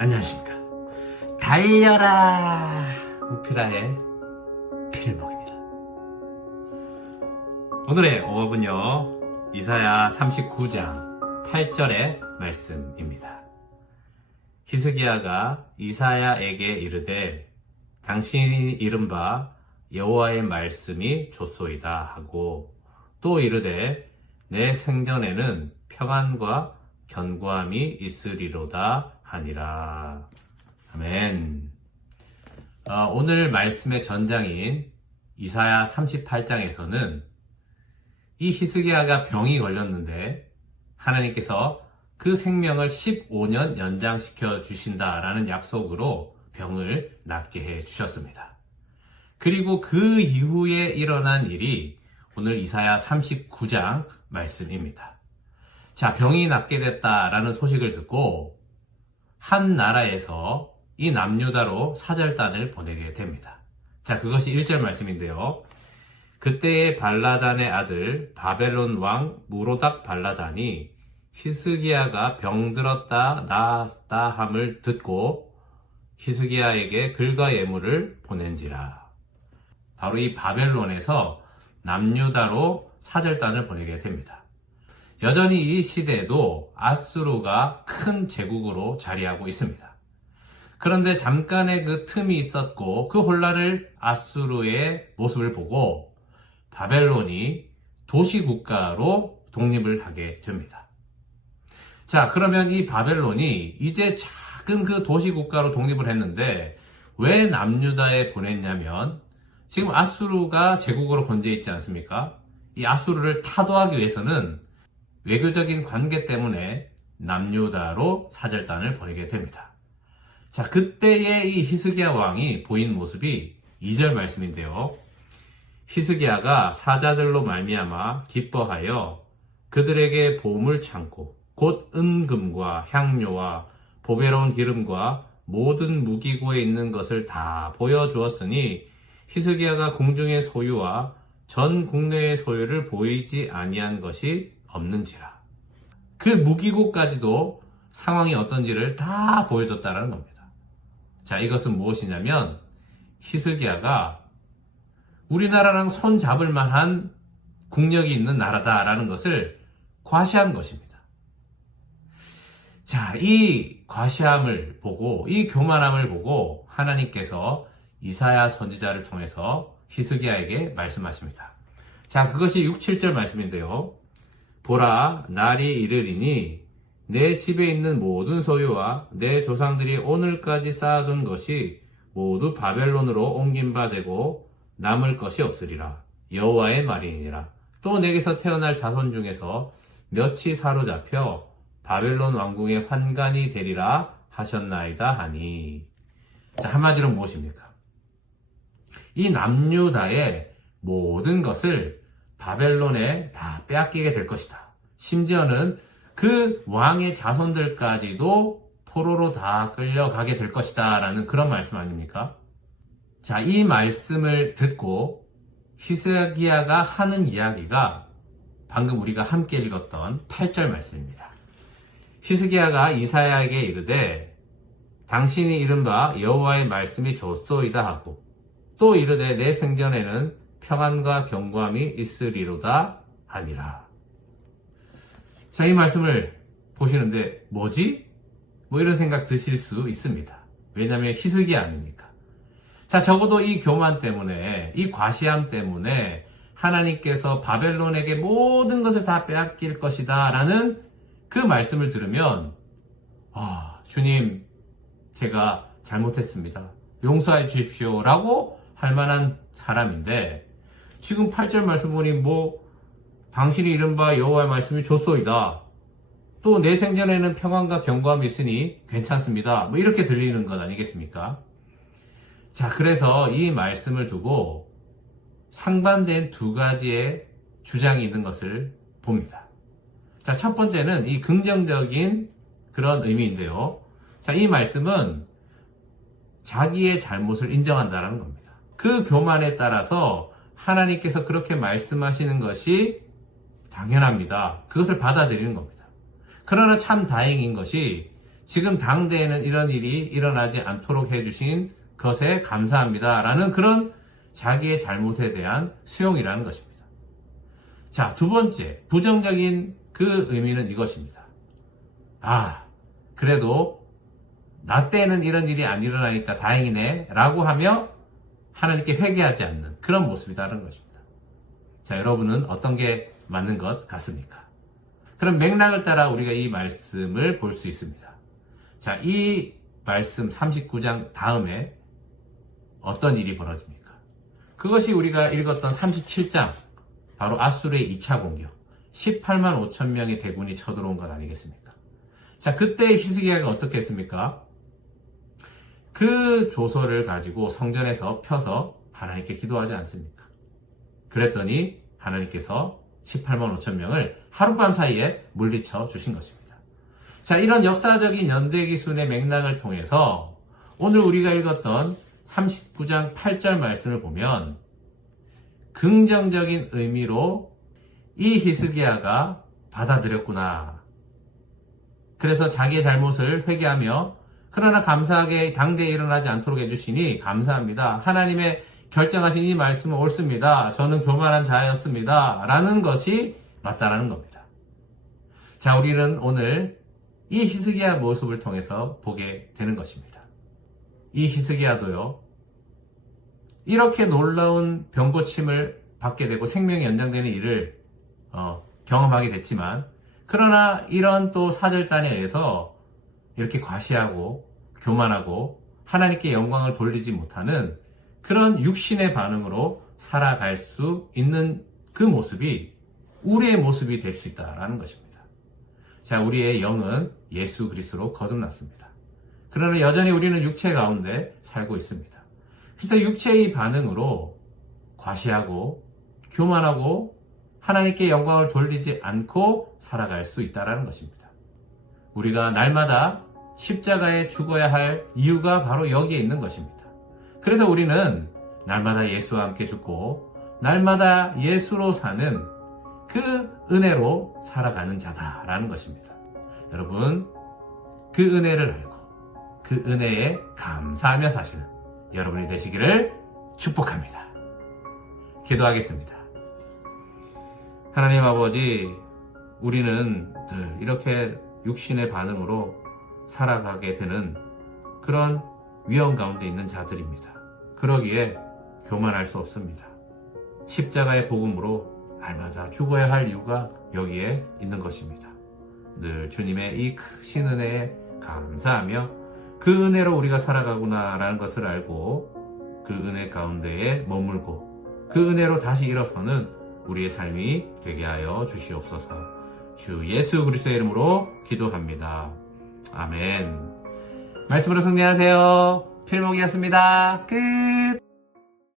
안녕하십니까. 달려라 우피라의 필목입니다. 오늘의 오업은요, 이사야 39장 8절의 말씀입니다. 히스기야가 이사야에게 이르되 당신이 이른바 여호와의 말씀이 좋소이다 하고, 또 이르되 내 생전에는 평안과 견고함이 있으리로다 하니라. 아멘. 오늘 말씀의 전장인 이사야 38장에서는 이 히스기야가 병이 걸렸는데 하나님께서 그 생명을 15년 연장시켜 주신다라는 약속으로 병을 낫게 해 주셨습니다. 그리고 그 이후에 일어난 일이 오늘 이사야 39장 말씀입니다. 자, 병이 낫게 됐다라는 소식을 듣고 한 나라에서 이 남유다로 사절단을 보내게 됩니다. 자, 그것이 1절 말씀인데요. 그때의 발라단의 아들 바벨론 왕 무로닥 발라단이 히스기야가 병들었다 나았다 함을 듣고 히스기야에게 글과 예물을 보낸지라. 바로 이 바벨론에서 남유다로 사절단을 보내게 됩니다. 여전히 이 시대에도 아수르가 큰 제국으로 자리하고 있습니다. 그런데 잠깐의 그 틈이 있었고 그 혼란을 아수르의 모습을 보고 바벨론이 도시국가로 독립을 하게 됩니다. 자, 그러면 이 바벨론이 이제 작은 그 도시국가로 독립을 했는데 왜 남유다에 보냈냐면, 지금 아수르가 제국으로 건재해 있지 않습니까? 이 아수르를 타도하기 위해서는 외교적인 관계 때문에 남유다로 사절단을 보내게 됩니다. 자, 그때의 이 히스기야 왕이 보인 모습이 2절 말씀인데요. 히스기야가 사자들로 말미암아 기뻐하여 그들에게 보물 창고 곧 은금과 향료와 보배로운 기름과 모든 무기고에 있는 것을 다 보여주었으니 히스기야가 궁중의 소유와 전 국내의 소유를 보이지 아니한 것이 없는지라. 그 무기고까지도 상황이 어떤지를 다 보여줬다는 겁니다. 자, 이것은 무엇이냐면 히스기야가 우리나라랑 손 잡을 만한 국력이 있는 나라다라는 것을 과시한 것입니다. 자, 이 과시함을 보고, 이 교만함을 보고 하나님께서 이사야 선지자를 통해서 히스기야에게 말씀하십니다. 자, 그것이 6, 7절 말씀인데요. 보라, 날이 이르리니 내 집에 있는 모든 소유와 내 조상들이 오늘까지 쌓아둔 것이 모두 바벨론으로 옮긴 바 되고 남을 것이 없으리라. 여호와의 말이니라. 또 내게서 태어날 자손 중에서 몇이 사로잡혀 바벨론 왕궁의 환관이 되리라 하셨나이다 하니. 자, 한마디로 무엇입니까? 이 남유다의 모든 것을 바벨론에 다 빼앗기게 될 것이다. 심지어는 그 왕의 자손들까지도 포로로 다 끌려가게 될 것이다 라는 그런 말씀 아닙니까? 자, 이 말씀을 듣고 히스기야가 하는 이야기가 방금 우리가 함께 읽었던 8절 말씀입니다. 히스기야가 이사야에게 이르되 당신이 이른바 여호와의 말씀이 좋소이다 하고, 또 이르되 내 생전에는 평안과 견고함이 있으리로다 하니라. 자, 이 말씀을 보시는데 뭐지? 뭐 이런 생각 드실 수 있습니다. 왜냐하면 히스기야 아닙니까? 자, 적어도 이 교만 때문에, 이 과시함 때문에 하나님께서 바벨론에게 모든 것을 다 빼앗길 것이다 라는 그 말씀을 들으면, 주님, 제가 잘못했습니다. 용서해 주십시오 라고 할 만한 사람인데, 지금 8절 말씀 보니 당신이 이른바 여호와의 말씀이 좋소이다. 또 내 생전에는 평안과 견고함이 있으니 괜찮습니다. 뭐 이렇게 들리는 것 아니겠습니까? 자, 그래서 이 말씀을 두고 상반된 두 가지의 주장이 있는 것을 봅니다. 자, 첫 번째는 이 긍정적인 그런 의미인데요. 자, 이 말씀은 자기의 잘못을 인정한다는 겁니다. 그 교만에 따라서 하나님께서 그렇게 말씀하시는 것이 당연합니다. 그것을 받아들이는 겁니다. 그러나 참 다행인 것이 지금 당대에는 이런 일이 일어나지 않도록 해주신 것에 감사합니다. 라는 그런 자기의 잘못에 대한 수용이라는 것입니다. 자, 두 번째, 부정적인 그 의미는 이것입니다. 아, 그래도 나 때는 이런 일이 안 일어나니까 다행이네 라고 하며 하나님께 회개하지 않는 그런 모습이라는 것입니다. 자, 여러분은 어떤 게 맞는 것 같습니까? 그럼 맥락을 따라 우리가 이 말씀을 볼 수 있습니다. 자, 이 말씀 39장 다음에 어떤 일이 벌어집니까? 그것이 우리가 읽었던 37장, 바로 아수르의 2차 공격, 18만 5천 명의 대군이 쳐들어온 것 아니겠습니까? 자, 그때 히스기야가 어떻게 했습니까? 그 조서를 가지고 성전에서 펴서 하나님께 기도하지 않습니까? 그랬더니 하나님께서 18만 5천 명을 하룻밤 사이에 물리쳐 주신 것입니다. 자, 이런 역사적인 연대기순의 맥락을 통해서 오늘 우리가 읽었던 39장 8절 말씀을 보면 긍정적인 의미로 이 히스기야가 받아들였구나. 그래서 자기의 잘못을 회개하며 그러나 감사하게 당대에 일어나지 않도록 해주시니 감사합니다. 하나님의 결정하신 이 말씀은 옳습니다. 저는 교만한 자였습니다. 라는 것이 맞다라는 겁니다. 자, 우리는 오늘 이 히스기야 모습을 통해서 보게 되는 것입니다. 이 히스기야도요, 이렇게 놀라운 병고침을 받게 되고 생명이 연장되는 일을 경험하게 됐지만, 그러나 이런 또 사절단에 의해서 이렇게 과시하고 교만하고 하나님께 영광을 돌리지 못하는 그런 육신의 반응으로 살아갈 수 있는 그 모습이 우리의 모습이 될 수 있다는 것입니다. 자, 우리의 영은 예수 그리스도로 거듭났습니다. 그러나 여전히 우리는 육체 가운데 살고 있습니다. 그래서 육체의 반응으로 과시하고 교만하고 하나님께 영광을 돌리지 않고 살아갈 수 있다는 것입니다. 우리가 날마다 십자가에 죽어야 할 이유가 바로 여기에 있는 것입니다. 그래서 우리는 날마다 예수와 함께 죽고 날마다 예수로 사는 그 은혜로 살아가는 자다라는 것입니다. 여러분, 그 은혜를 알고 그 은혜에 감사하며 사시는 여러분이 되시기를 축복합니다. 기도하겠습니다. 하나님 아버지, 우리는 늘 이렇게 육신의 반응으로 살아가게 되는 그런 위험 가운데 있는 자들입니다. 그러기에 교만할 수 없습니다. 십자가의 복음으로 날마다 죽어야 할 이유가 여기에 있는 것입니다. 늘 주님의 이 크신 은혜에 감사하며 그 은혜로 우리가 살아가구나라는 것을 알고 그 은혜 가운데에 머물고 그 은혜로 다시 일어서는 우리의 삶이 되게 하여 주시옵소서. 주 예수 그리스도의 이름으로 기도합니다. 아멘. 말씀으로 승리하세요. 필목이었습니다. 끝.